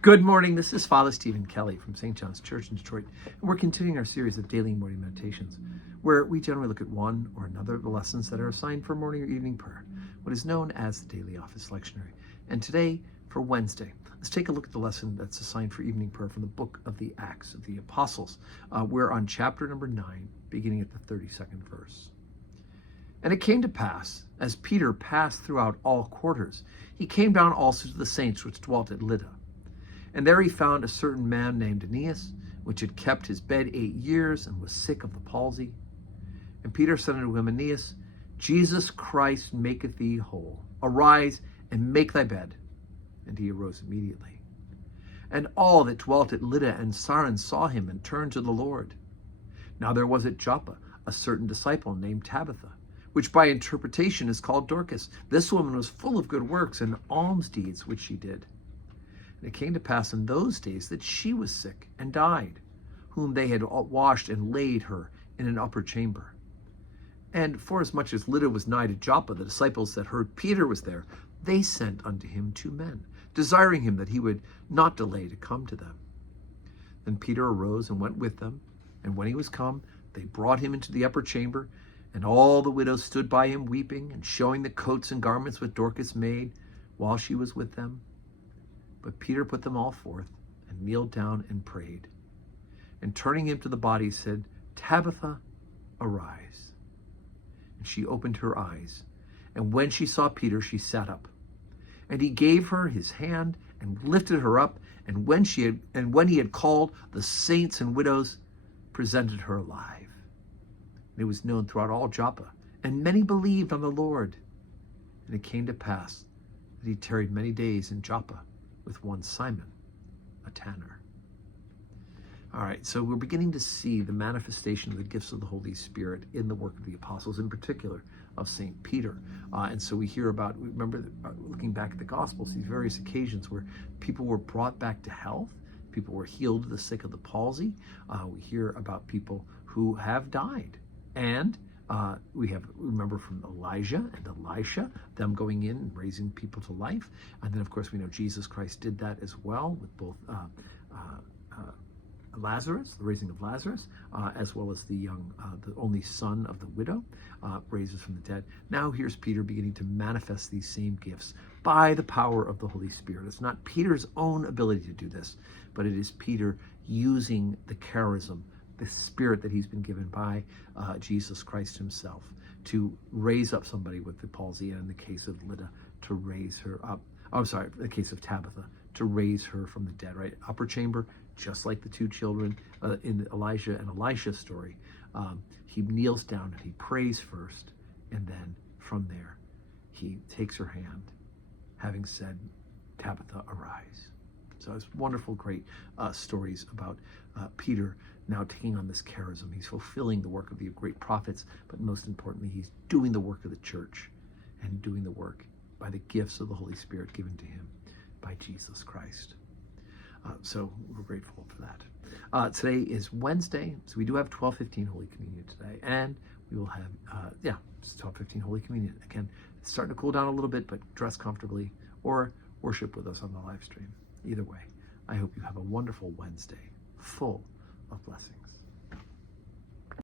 Good morning. This is Father Stephen Kelly from St. John's Church in Detroit, and we're continuing our series of daily morning meditations, where we generally look at one or another of the lessons that are assigned for morning or evening prayer, what is known as the Daily Office Lectionary. And today, for Wednesday, let's take a look at the lesson that's assigned for evening prayer from the book of the Acts of the Apostles. We're on chapter number 9, beginning at the 32nd verse. And it came to pass, as Peter passed throughout all quarters, he came down also to the saints which dwelt at Lydda. And there he found a certain man named Aeneas, which had kept his bed 8 years and was sick of the palsy. And Peter said unto him, Aeneas, Jesus Christ maketh thee whole. Arise and make thy bed. And he arose immediately. And all that dwelt at Lydda and Saron saw him and turned to the Lord. Now there was at Joppa a certain disciple named Tabitha, which by interpretation is called Dorcas. This woman was full of good works and alms deeds which she did. And it came to pass in those days that she was sick and died, whom they had washed and laid her in an upper chamber. And forasmuch as Lydda was nigh to Joppa, the disciples that heard Peter was there, they sent unto him 2 men, desiring him that he would not delay to come to them. Then Peter arose and went with them, and when he was come, they brought him into the upper chamber, and all the widows stood by him weeping, and showing the coats and garments which Dorcas made, while she was with them. But Peter put them all forth, and kneeled down and prayed. And turning him to the body, said, Tabitha, arise. And she opened her eyes, and when she saw Peter, she sat up. And he gave her his hand, and lifted her up, and when he had called the saints and widows, presented her alive. And it was known throughout all Joppa, and many believed on the Lord. And it came to pass that he tarried many days in Joppa, with one Simon, a tanner. All right, so we're beginning to see the manifestation of the gifts of the Holy Spirit in the work of the apostles, in particular of St. Peter. And so we hear about, remember, looking back at the Gospels, these various occasions where people were brought back to health, people were healed of the sick of the palsy. We hear about people who have died. And we remember from Elijah and Elisha, them going in and raising people to life. And then, of course, we know Jesus Christ did that as well with both Lazarus, the raising of Lazarus, as well as the only son of the widow, raises from the dead. Now here's Peter beginning to manifest these same gifts by the power of the Holy Spirit. It's not Peter's own ability to do this, but it is Peter using the charism, the spirit that he's been given by Jesus Christ himself to raise up somebody with the palsy, and in the case of Lydda, to raise her up. Oh, sorry, in the case of Tabitha, to raise her from the dead, right? Upper chamber, just like the 2 children in Elijah and Elisha's story. He kneels down and he prays first, and then from there, he takes her hand, having said, Tabitha, arise. So it's wonderful, great stories about Peter now taking on this charism. He's fulfilling the work of the great prophets, but most importantly, he's doing the work of the church and doing the work by the gifts of the Holy Spirit given to him by Jesus Christ. So we're grateful for that. Today is Wednesday, so we do have 12:15 Holy Communion today, and we will have, it's 12:15 Holy Communion. Again, it's starting to cool down a little bit, but dress comfortably or worship with us on the live stream. Either way, I hope you have a wonderful Wednesday full of blessings.